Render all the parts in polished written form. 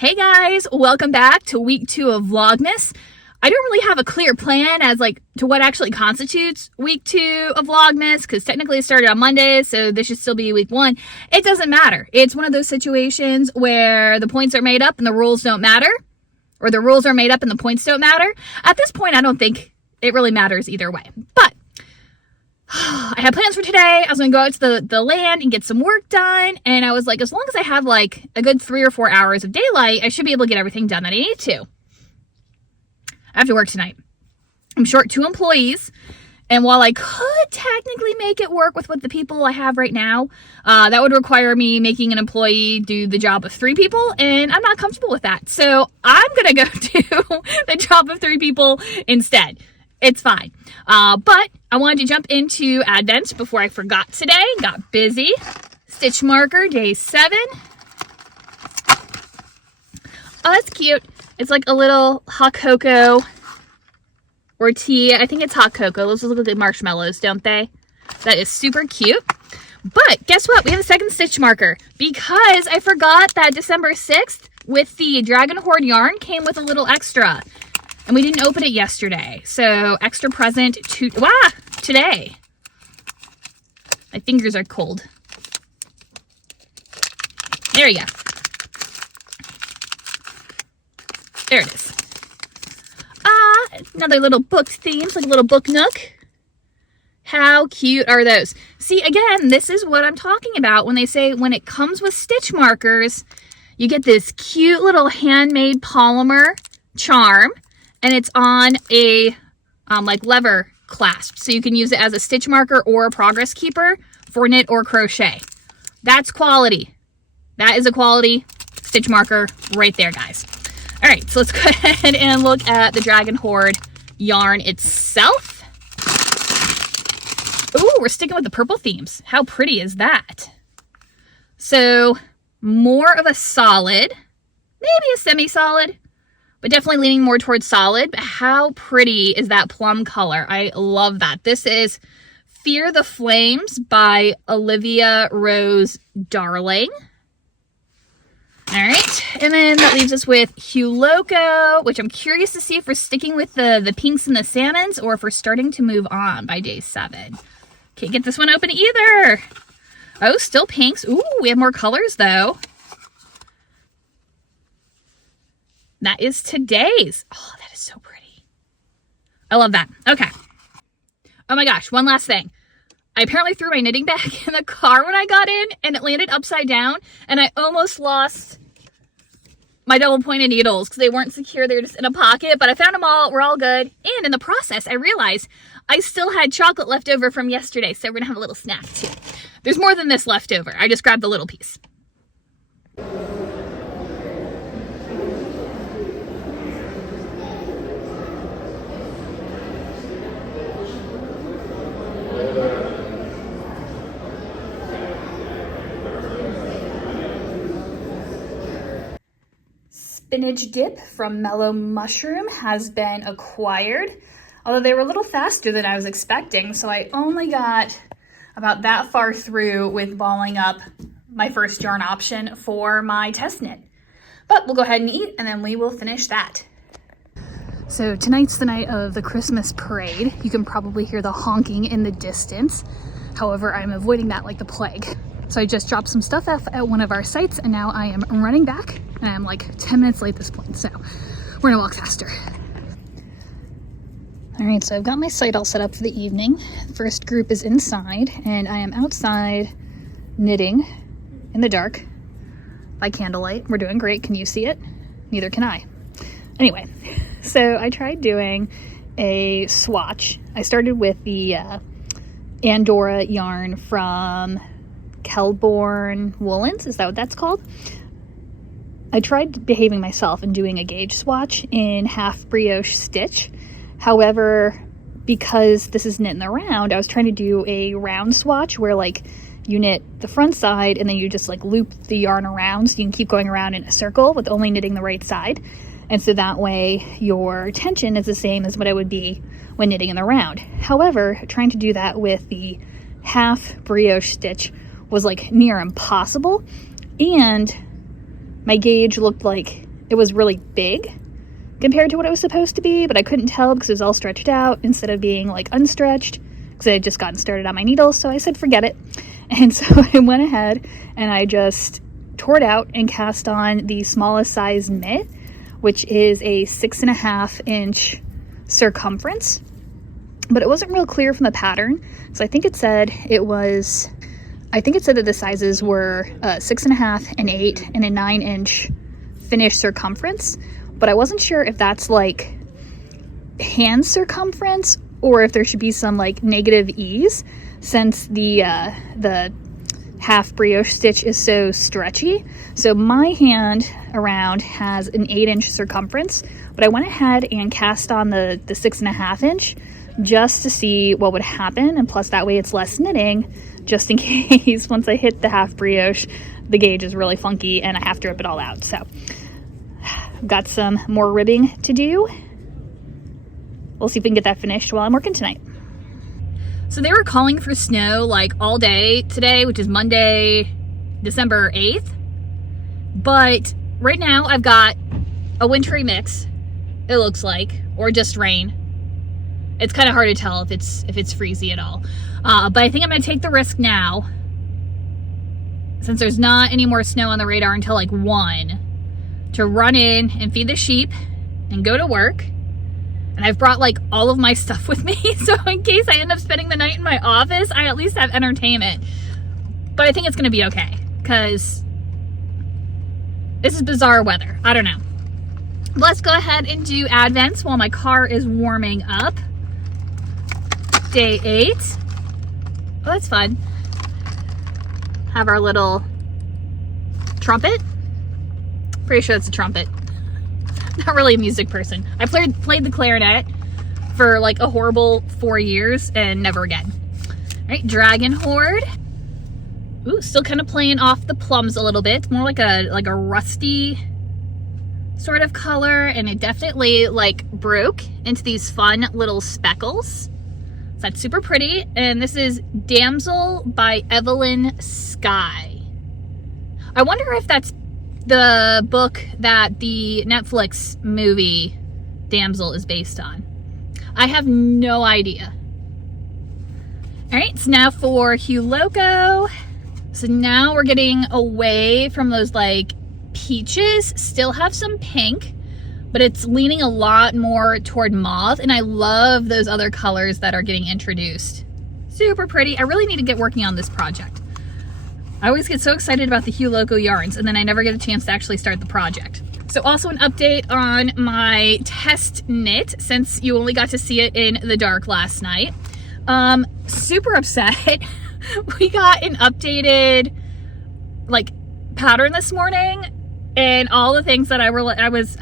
Hey guys, welcome back to week 2 of Vlogmas. I don't really have a clear plan as to what actually constitutes week 2 of Vlogmas, because technically it started on Monday, so this should still be week 1. It doesn't matter. It's one of those situations where the points are made up and the rules don't matter, or the rules are made up and the points don't matter. At this point, I don't think it really matters either way. But I had plans for today. I was going to go out to the land and get some work done. And I was like, as long as I have a good 3 or 4 hours of daylight, I should be able to get everything done that I need to. I have to work tonight. I'm short 2 employees. And while I could technically make it work with what the people I have right now, that would require me making an employee do the job of 3 people. And I'm not comfortable with that. So I'm going to go do the job of 3 people instead. It's fine. But I wanted to jump into Advent before I forgot today. Got busy. Stitch marker, day 7. Oh, that's cute. It's like a little hot cocoa or tea. I think it's hot cocoa. Those look like marshmallows, don't they? That is super cute. But guess what? We have a second stitch marker because I forgot that December 6th with the Dragon Hoard yarn came with a little extra. And we didn't open it yesterday. So extra present today. My fingers are cold. There you go. There it is. Another little booked themes, like a little book nook. How cute are those? See, again, this is what I'm talking about when they say when it comes with stitch markers, you get this cute little handmade polymer charm. And it's on a lever clasp. So you can use it as a stitch marker or a progress keeper for knit or crochet. That's quality. That is a quality stitch marker right there, guys. All right, so let's go ahead and look at the Dragon Hoard yarn itself. Ooh, we're sticking with the purple themes. How pretty is that? So more of a solid, maybe a semi-solid, but definitely leaning more towards solid. But how pretty is that plum color? I love that. This is Fear the Flames by Olivia Rose Darling. All right, and then that leaves us with Hugh Loco, which I'm curious to see if we're sticking with the pinks and the salmons or if we're starting to move on by day 7. Can't get this one open either. Oh, still pinks. Ooh, we have more colors though. That is today's. Oh, that is so pretty. I love that. Okay. Oh my gosh, one last thing. I apparently threw my knitting bag in the car when I got in, and it landed upside down, and I almost lost my double-pointed needles because they weren't secure. They were just in a pocket, but I found them all. We're all good. And in the process, I realized I still had chocolate left over from yesterday, so we're going to have a little snack too. There's more than this left over. I just grabbed the little piece. Spinach dip from Mellow Mushroom has been acquired, although they were a little faster than I was expecting, so I only got about that far through with balling up my first yarn option for my test knit. But we'll go ahead and eat, and then we will finish that. So tonight's the night of the Christmas parade. You can probably hear the honking in the distance. However, I'm avoiding that like the plague. So I just dropped some stuff off at one of our sites, and now I am running back. And I'm like 10 minutes late at this point, so we're gonna walk faster. All right, so I've got my site all set up for the evening. First group is inside, and I am outside knitting in the dark by candlelight. We're doing great. Can you see it? Neither can I. Anyway, so I tried doing a swatch. I started with the Andorra yarn from Kelborn Woolens. Is that what that's called? I tried behaving myself and doing a gauge swatch in half brioche stitch. However, because this is knit in the round, I was trying to do a round swatch where you knit the front side and then you just loop the yarn around so you can keep going around in a circle with only knitting the right side. And so that way your tension is the same as what it would be when knitting in the round. However, trying to do that with the half brioche stitch was near impossible, and my gauge looked like it was really big compared to what it was supposed to be, but I couldn't tell because it was all stretched out instead of being like unstretched, because I had just gotten started on my needles. So I said, forget it. And so I went ahead and I just tore it out and cast on the smallest size mitt, which is a 6.5 inch circumference, but it wasn't real clear from the pattern. So I think it said that the sizes were 6.5, an 8, and a 9 inch finished circumference, but I wasn't sure if that's like hand circumference or if there should be some like negative ease, since the half brioche stitch is so stretchy. So my hand around has an 8 inch circumference, but I went ahead and cast on the 6.5 inch just to see what would happen, and plus that way it's less knitting, just in case once I hit the half brioche the gauge is really funky and I have to rip it all out. So I've got some more ribbing to do. We'll see if we can get that finished while I'm working tonight. So they were calling for snow like all day today, which is Monday, December 8th. But right now I've got a wintry mix, it looks like, or just rain. It's kind of hard to tell if it's freezy at all. But I think I'm gonna take the risk now, since there's not any more snow on the radar until like 1, to run in and feed the sheep and go to work. And I've brought like all of my stuff with me, so in case I end up spending the night in my office, I at least have entertainment. But I think it's gonna be okay, because this is bizarre weather. I don't know. Let's go ahead and do Advents while my car is warming up. Day 8. Oh, that's fun. Have our little trumpet. Pretty sure it's a trumpet. Not really a music person. I played the clarinet for like a horrible 4 years and never again. All right, Dragon Hoard. Ooh, still kind of playing off the plums a little bit. It's more like a rusty sort of color, and it definitely like broke into these fun little speckles. So that's super pretty. And this is Damsel by Evelyn Skye. I wonder if that's the book that the Netflix movie Damsel is based on. I have no idea. All right, so now for Hue Loco. So now we're getting away from those like peaches, still have some pink, but it's leaning a lot more toward mauve, and I love those other colors that are getting introduced. Super pretty. I really need to get working on this project. I always get so excited about the Hue Loco yarns, and then I never get a chance to actually start the project. So also an update on my test knit, since you only got to see it in the dark last night. Super upset. We got an updated like pattern this morning, and all the things that I was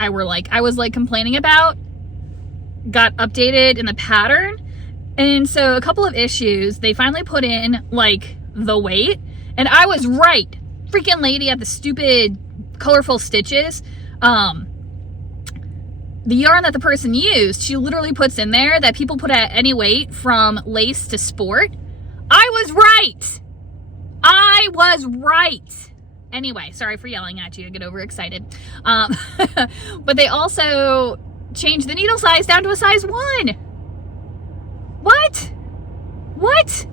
complaining about got updated in the pattern. And so a couple of issues, they finally put in like the weight, and I was right. Freaking lady at the stupid colorful stitches. The yarn that the person used, she literally puts in there that people put at any weight from lace to sport. I was right. I was right. Anyway, sorry for yelling at you. I get overexcited. But they also changed the needle size down to a size 1. What? What?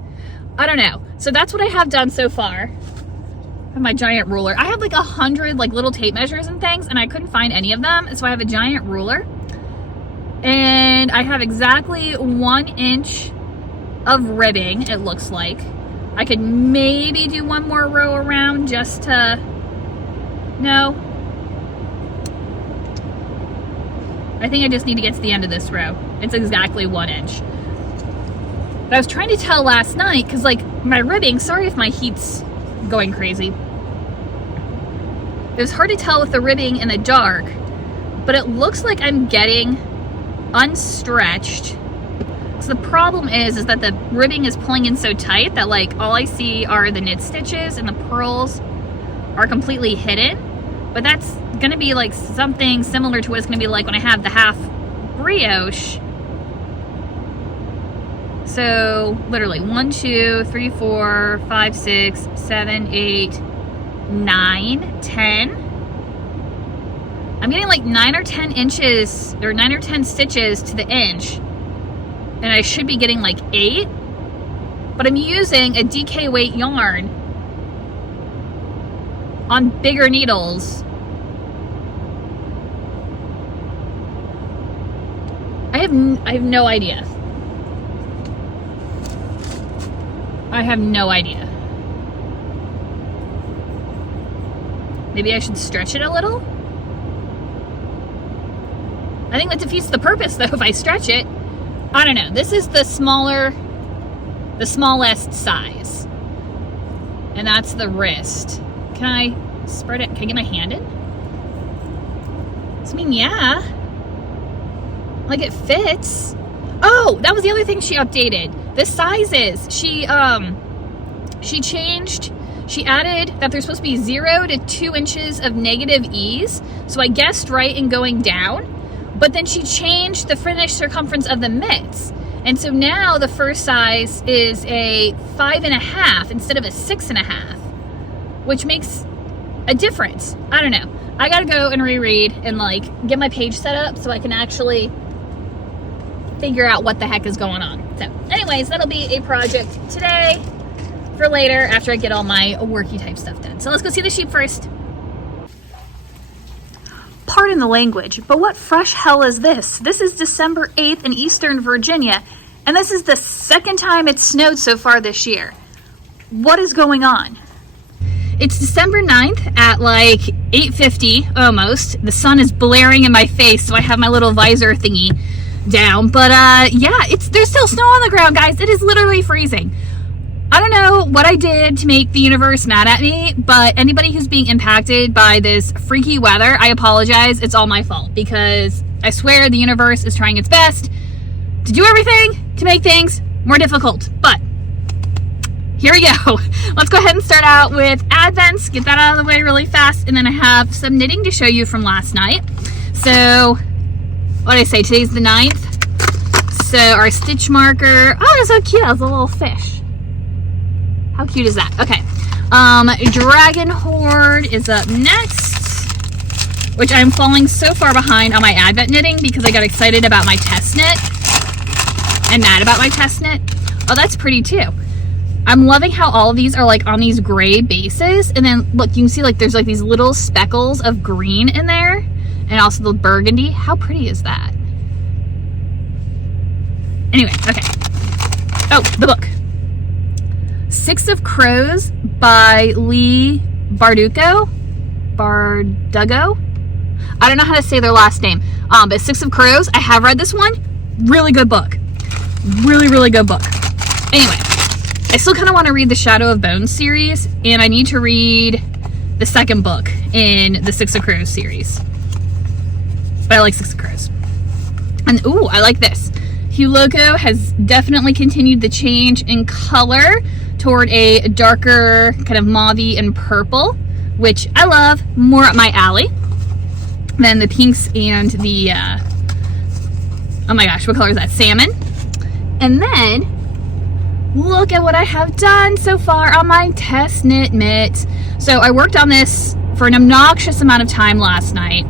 I don't know. So that's what I have done so far. I have my giant ruler. I have like 100 like little tape measures and things, and I couldn't find any of them. So I have a giant ruler, and I have exactly 1 inch of ribbing, it looks like. I could maybe do one more row around just to, no. I think I just need to get to the end of this row. It's exactly 1 inch. But I was trying to tell last night, because like my ribbing, sorry if my heat's going crazy. It was hard to tell with the ribbing in the dark, but it looks like I'm getting unstretched. So the problem is that the ribbing is pulling in so tight that like all I see are the knit stitches, and the purls are completely hidden. But that's gonna be like something similar to what it's gonna be like when I have the half brioche. So literally 1, 2, 3, 4, 5, 6, 7, 8, 9, 10. I'm getting like 9 or 10 inches or 9 or 10 stitches to the inch, and I should be getting like 8, but I'm using a DK weight yarn on bigger needles. I have no idea. I have no idea. Maybe I should stretch it a little? I think that defeats the purpose though if I stretch it. I don't know. This is the smallest size. And that's the wrist. Can I spread it? Can I get my hand in? I mean, yeah. Like it fits. Oh, that was the other thing she updated. The sizes. She changed. She added that there's supposed to be 0 to 2 inches of negative ease. So I guessed right in going down. But then she changed the finished circumference of the mitts. And so now the first size is a 5.5 instead of a 6.5, which makes a difference. I don't know. I gotta go and reread and like get my page set up so I can actually figure out what the heck is going on. So anyways, that'll be a project today for later after I get all my worky type stuff done. So let's go see the sheep first. Pardon the language, but what fresh hell is this? This is December 8th in Eastern Virginia, and this is the second time it's snowed so far this year. What is going on? It's December 9th at like 8:50 almost. The sun is blaring in my face, so I have my little visor thingy down. But yeah, there's still snow on the ground, guys. It is literally freezing. I don't know what I did to make the universe mad at me, but anybody who's being impacted by this freaky weather, I apologize. It's all my fault because I swear the universe is trying its best to do everything to make things more difficult. But here we go. Let's go ahead and start out with Advents, get that out of the way really fast, and then I have some knitting to show you from last night. So, what did I say? Today's the 9th. So, our stitch marker. Oh, that's so cute. That was a little fish. How cute is that? Okay. Dragon Hoard is up next, which I'm falling so far behind on my Advent knitting because I got excited about my test knit and mad about my test knit. Oh, that's pretty too. I'm loving how all of these are like on these gray bases, and then look, you can see like there's like these little speckles of green in there, and also the burgundy. How pretty is that? Anyway, okay. Oh, the book. 6 of Crows by Lee Bardugo. I don't know how to say their last name. But 6 of Crows, I have read this one. Really good book. Really, really good book. Anyway, I still kind of want to read the Shadow of Bones series, and I need to read the second book in the 6 of Crows series. But I like 6 of Crows. And ooh, I like this. Loco has definitely continued the change in color toward a darker kind of mauve-y and purple, which I love, more up my alley than the pinks and the, oh my gosh, what color is that? Salmon. And then, look at what I have done so far on my test knit mitt. So I worked on this for an obnoxious amount of time last night.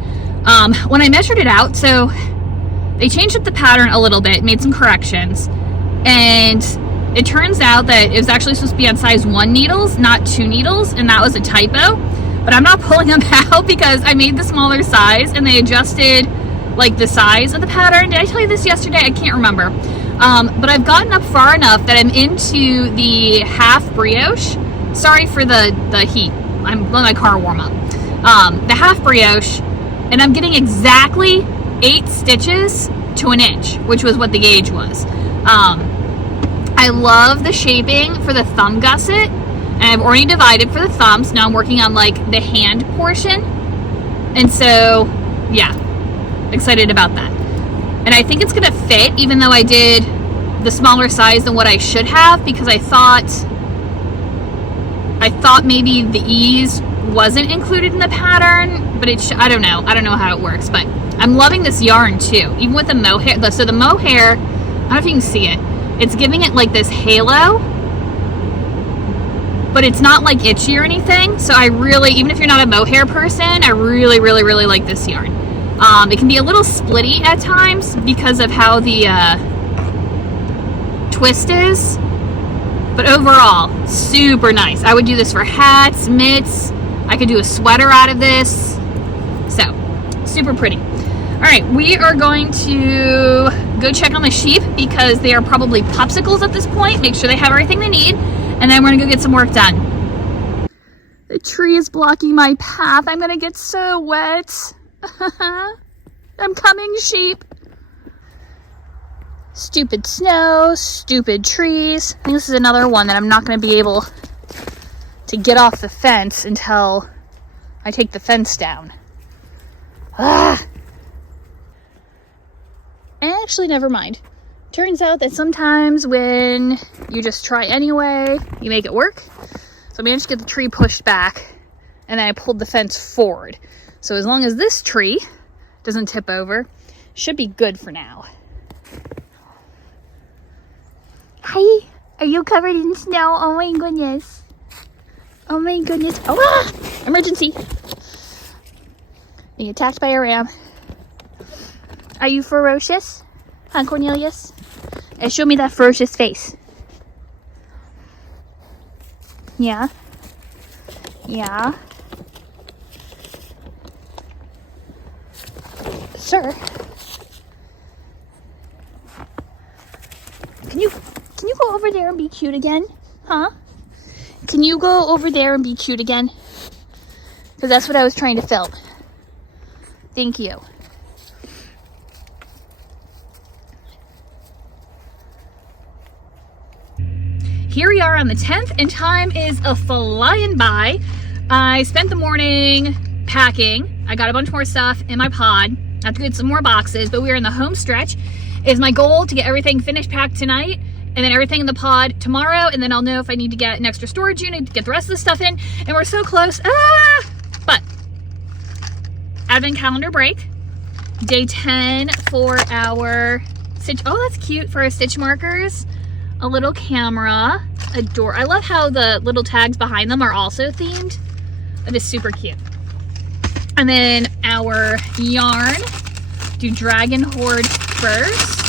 When I measured it out, so they changed up the pattern a little bit, made some corrections, and it turns out that it was actually supposed to be on size 1 needles, not 2 needles, and that was a typo. But I'm not pulling them out because I made the smaller size and they adjusted like the size of the pattern. Did I tell you this yesterday? I can't remember. But I've gotten up far enough that I'm into the half brioche. Sorry for the heat. I'm letting my car warm up. The half brioche, and I'm getting exactly 8 stitches to an inch, which was what the gauge was. I love the shaping for the thumb gusset, and I've already divided for the thumbs. Now I'm working on like the hand portion, and so yeah, excited about that. And I think it's gonna fit, even though I did the smaller size than what I should have, because I thought maybe the ease wasn't included in the pattern, but I don't know how it works. But I'm loving this yarn too, even with the mohair. So the mohair, I don't know if you can see it, it's giving it like this halo, but it's not like itchy or anything. So I really, even if you're not a mohair person, I really, really, really like this yarn. It can be a little splitty at times because of how the twist is, but overall, super nice. I would do this for hats, mitts. I could do a sweater out of this. So, super pretty. All right, we are going to go check on the sheep because they are probably popsicles at this point. Make sure they have everything they need, and then we're gonna go get some work done. The tree is blocking my path. I'm gonna get so wet. I'm coming, sheep. Stupid snow, stupid trees. I think this is another one that I'm not gonna be able to get off the fence until I take the fence down. Actually, never mind. Turns out that sometimes when you just try anyway, you make it work. So I managed to get the tree pushed back, and then I pulled the fence forward. So as long as this tree doesn't tip over, should be good for now. Hi, are you covered in snow? Oh my goodness. Oh my goodness. Oh, ah! Emergency. Being attacked by a ram. Are you ferocious? Huh, Cornelius? Show me that ferocious face. Yeah. Yeah. Sir. Can you go over there and be cute again? Huh? Can you go over there and be cute again? Because that's what I was trying to film. Thank you. Here we are on the 10th, and time is flying by. I spent the morning packing. I got a bunch more stuff in my pod. I have to get some more boxes, but we are in the home stretch. It's my goal to get everything finished packed tonight, and then everything in the pod tomorrow, and then I'll know if I need to get an extra storage unit to get the rest of the stuff in, and we're so close. But advent calendar break, day 10 for our stitch. Oh, that's cute for our stitch markers. A little camera, a door. I love how the little tags behind them are also themed. That is super cute. And then our yarn, do Dragon Hoard first.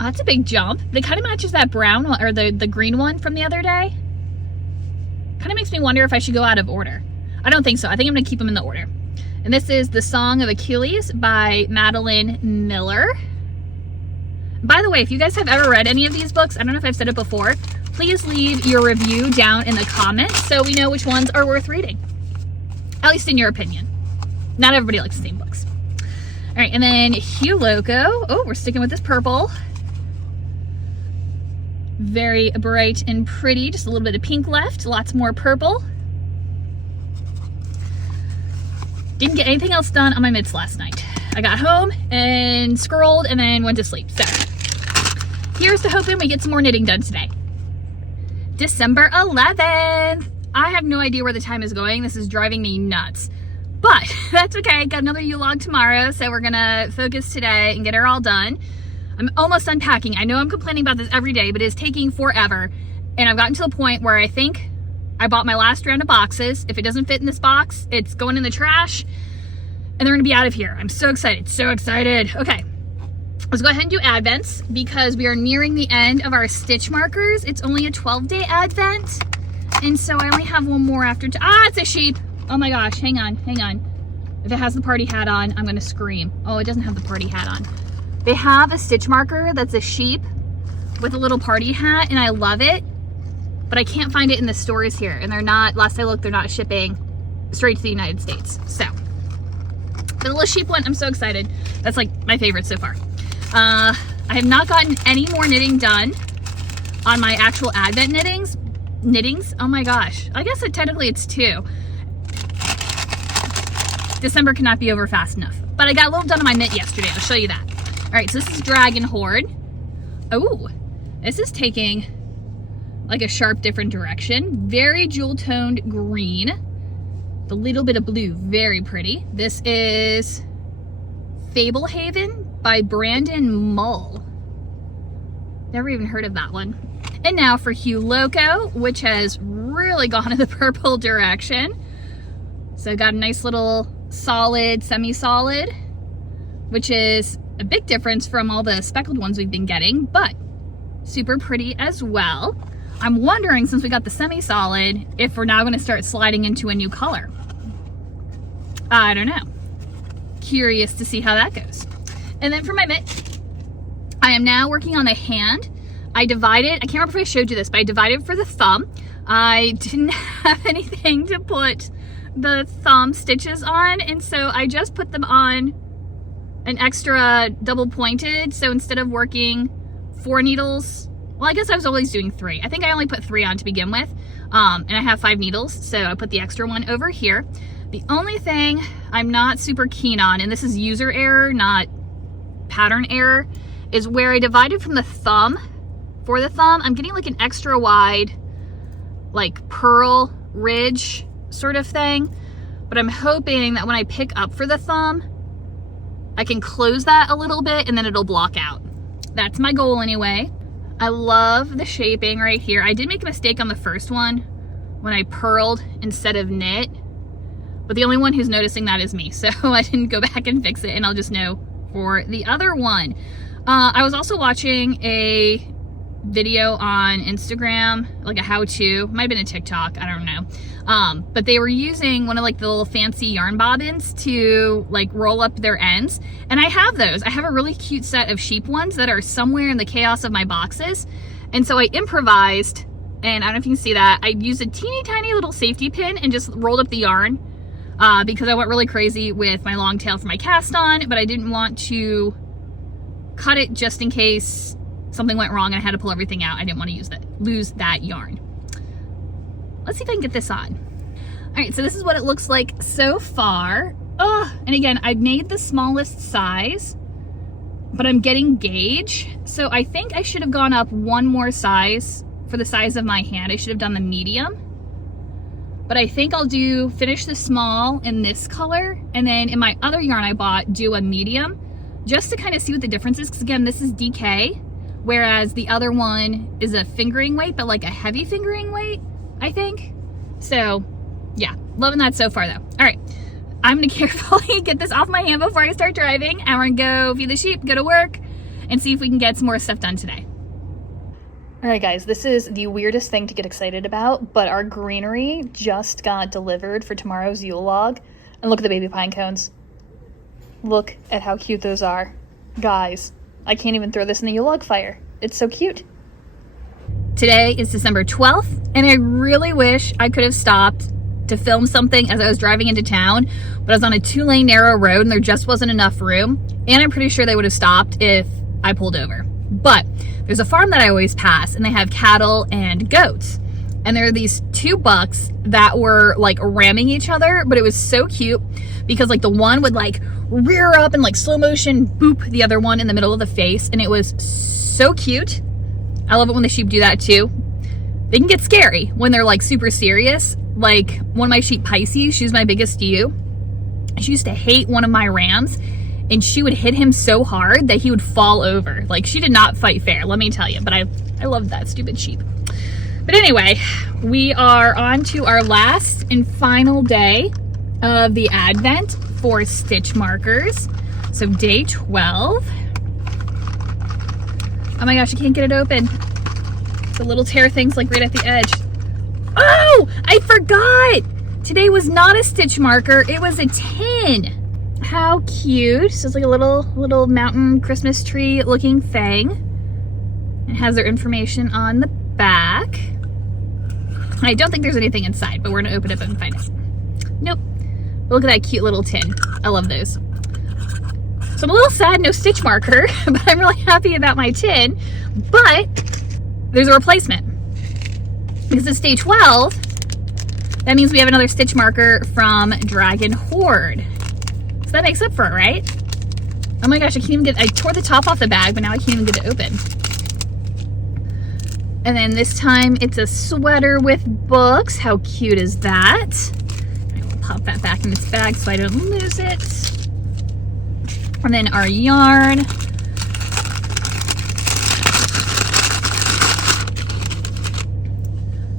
Oh, that's a big jump, but it kind of matches that brown one, or the green one from the other day. Kind of makes me wonder if I should go out of order. I don't think so. I think I'm gonna keep them in the order. And this is The Song of Achilles by Madeline Miller. By the way, if you guys have ever read any of these books, I don't know if I've said it before, please leave your review down in the comments so we know which ones are worth reading. At least in your opinion. Not everybody likes the same books. All right, and then Loco. Oh, we're sticking with this purple. Very bright and pretty. Just a little bit of pink left. Lots more purple. Didn't get anything else done on my mitts last night. I got home and scrolled and then went to sleep. So here's to hoping we get some more knitting done today. December 11th. I have no idea where the time is going. This is driving me nuts. But that's okay. Got another U-log tomorrow, so we're gonna focus today and get her all done. I'm almost unpacking. I know I'm complaining about this every day, but it is taking forever. And I've gotten to the point where I think I bought my last round of boxes. If it doesn't fit in this box, it's going in the trash. And they're gonna be out of here. I'm so excited, so excited. Okay, let's go ahead and do advents because we are nearing the end of our stitch markers. It's only a 12-day advent. And so I only have one more after, it's a sheep. Oh my gosh, hang on. If it has the party hat on, I'm gonna scream. Oh, it doesn't have the party hat on. They have a stitch marker that's a sheep with a little party hat, and I love it, but I can't find it in the stores here. And they're not, last I looked, they're not shipping straight to the United States. So, the little sheep one, I'm so excited. That's like my favorite so far. I have not gotten any more knitting done on my actual advent knittings. Oh my gosh. I guess technically it's 2. December cannot be over fast enough. But I got a little done on my mitt yesterday. I'll show you that. All right, so this is Dragon Hoard. Oh, this is taking like a sharp different direction. Very jewel toned green. A little bit of blue, very pretty. This is Fablehaven by Brandon Mull. Never even heard of that one. And now for Loco, which has really gone in the purple direction. So got a nice little solid, semi-solid, which is a big difference from all the speckled ones we've been getting, but super pretty as well. I'm wondering, since we got the semi-solid, if we're now going to start sliding into a new color. I don't know. Curious to see how that goes. And then for my mitt, I am now working on the hand. I divided, I can't remember if I showed you this, but I divided for the thumb. I didn't have anything to put the thumb stitches on, and so I just put them on an extra double pointed. So instead of working 4 needles, well, I guess I was always doing 3. I think I only put 3 on to begin with, and I have 5 needles, so I put the extra one over here. The only thing I'm not super keen on, and this is user error, not pattern error, is where I divided from the thumb. For the thumb, I'm getting like an extra wide, like pearl ridge sort of thing, but I'm hoping that when I pick up for the thumb, I can close that a little bit and then it'll block out. That's my goal anyway. I love the shaping right here. I did make a mistake on the first one when I purled instead of knit, but the only one who's noticing that is me, so I didn't go back and fix it, and I'll just know for the other one. I was also watching a video on Instagram, like a how-to, might have been a TikTok, I don't know, but they were using one of like the little fancy yarn bobbins to like roll up their ends, and I have those. I have a really cute set of sheep ones that are somewhere in the chaos of my boxes, and so I improvised, and I don't know if you can see that, I used a teeny tiny little safety pin and just rolled up the yarn, because I went really crazy with my long tail for my cast on, but I didn't want to cut it just in case something went wrong and I had to pull everything out. I didn't want to lose that yarn. Let's see if I can get this on. All right, so this is what it looks like so far. Oh, and again, I've made the smallest size, but I'm getting gauge. So I think I should have gone up 1 more size for the size of my hand. I should have done the medium. But I think I'll finish the small in this color, and then in my other yarn I bought, do a medium, just to kind of see what the difference is, because again, this is DK, whereas the other one is a fingering weight, but like a heavy fingering weight, I think. So yeah, loving that so far though. All right, I'm gonna carefully get this off my hand before I start driving, and we're gonna go feed the sheep, go to work, and see if we can get some more stuff done today. All right guys, this is the weirdest thing to get excited about, but our greenery just got delivered for tomorrow's Yule log, and look at the baby pine cones. Look at how cute those are. Guys, I can't even throw this in the Yule log fire. It's so cute. Today is December 12th, and I really wish I could have stopped to film something as I was driving into town, but I was on a 2-lane narrow road and there just wasn't enough room, and I'm pretty sure they would have stopped if I pulled over. But there's a farm that I always pass, and they have cattle and goats, and there are these 2 bucks that were like ramming each other, but it was so cute because like the one would like rear up and like slow motion boop the other one in the middle of the face, and it was so cute. I love it when the sheep do that too. They can get scary when they're like super serious. Like one of my sheep, Pisces, she was my biggest ewe. She used to hate one of my rams, and she would hit him so hard that he would fall over. Like, she did not fight fair, let me tell you, but I loved that stupid sheep. But anyway, we are on to our last and final day of the Advent for stitch markers. So day 12. Oh my gosh, I can't get it open. The little tear thing's like right at the edge. Oh, I forgot! Today was not a stitch marker, it was a tin. How cute. So it's like a little mountain Christmas tree looking thing. It has their information on the back. I don't think there's anything inside, but we're gonna open it up and find it. Nope. But look at that cute little tin. I love those. So I'm a little sad, no stitch marker, but I'm really happy about my tin. But there's a replacement. Because it's day 12, that means we have another stitch marker from Dragon Hoard. So that makes up for it, right? Oh my gosh, I tore the top off the bag, but now I can't even get it open. And then this time it's a sweater with books. How cute is that? I will pop that back in its bag so I don't lose it. And then our yarn.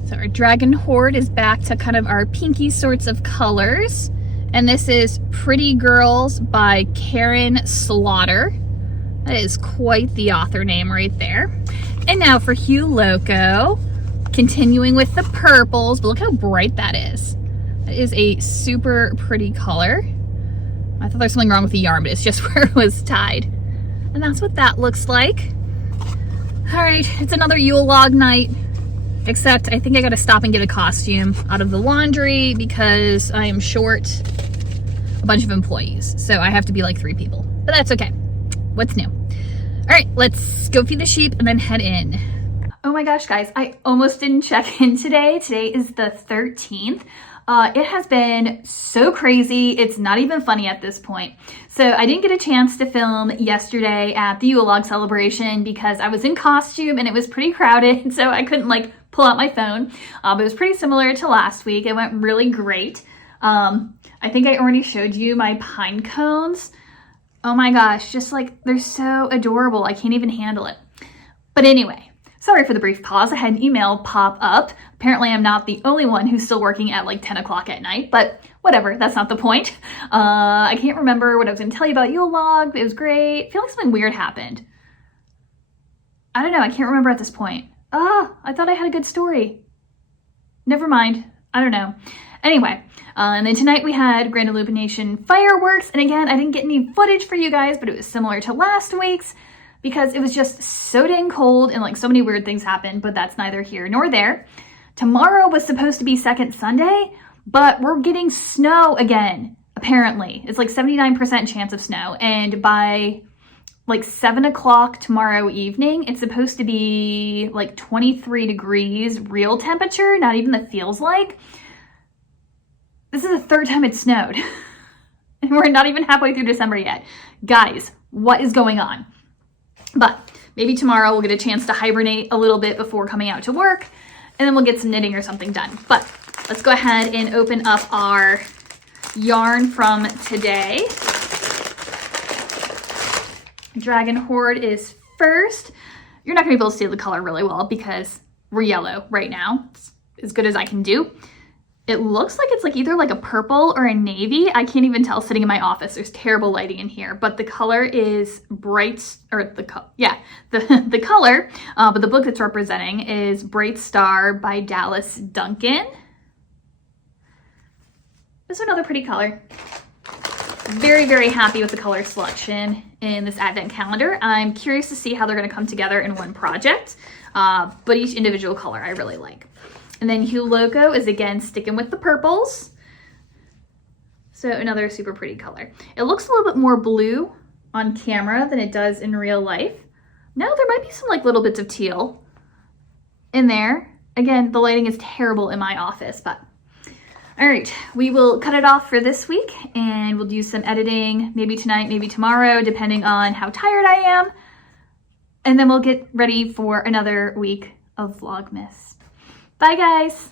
So our Dragon Hoard is back to kind of our pinky sorts of colors. And this is Pretty Girls by Karen Slaughter. That is quite the author name right there. And now for Hugh Loco, continuing with the purples, but look how bright that is. That is a super pretty color. I thought there was something wrong with the yarn, but it's just where it was tied. And that's what that looks like. All right, it's another Yule log night, except I think I gotta stop and get a costume out of the laundry because I am short a bunch of employees. So I have to be like 3 people, but that's okay. What's new? All right, let's go feed the sheep and then head in. Oh my gosh, guys, I almost didn't check in today. Today is the 13th. It has been so crazy. It's not even funny at this point. So I didn't get a chance to film yesterday at the Yule log celebration because I was in costume and it was pretty crowded. So I couldn't like pull out my phone, but it was pretty similar to last week. It went really great. I think I already showed you my pine cones. Oh my gosh, just like, they're so adorable. I can't even handle it. But anyway, sorry for the brief pause. I had an email pop up. Apparently I'm not the only one who's still working at like 10 o'clock at night, but whatever, that's not the point. I can't remember what I was gonna tell you about Yule log, but it was great. I feel like something weird happened. I don't know, I can't remember at this point. I thought I had a good story. Never mind, I don't know. Anyway, and then tonight we had Grand Illumination fireworks. And again, I didn't get any footage for you guys, but it was similar to last week's because it was just so dang cold and like so many weird things happened, but that's neither here nor there. Tomorrow was supposed to be second Sunday, but we're getting snow again, apparently. It's like 79% chance of snow. And by like 7 o'clock tomorrow evening, it's supposed to be like 23 degrees real temperature, not even the feels like. This is the 3rd time it snowed. And we're not even halfway through December yet. Guys, what is going on? But maybe tomorrow we'll get a chance to hibernate a little bit before coming out to work, and then we'll get some knitting or something done. But let's go ahead and open up our yarn from today. Dragon Hoard is first. You're not gonna be able to see the color really well because we're yellow right now. It's as good as I can do. It looks like it's like either like a purple or a navy. I can't even tell sitting in my office. There's terrible lighting in here, but the color is bright, or the color, but the book that's representing is Bright Star by Dallas Duncan. This is another pretty color. Very, very happy with the color selection in this advent calendar. I'm curious to see how they're gonna come together in one project, but each individual color I really like. And then Hugh Loco is again sticking with the purples. So another super pretty color. It looks a little bit more blue on camera than it does in real life. Now there might be some like little bits of teal in there. Again, the lighting is terrible in my office, but all right, we will cut it off for this week and we'll do some editing maybe tonight, maybe tomorrow, depending on how tired I am. And then we'll get ready for another week of Vlogmas. Bye guys.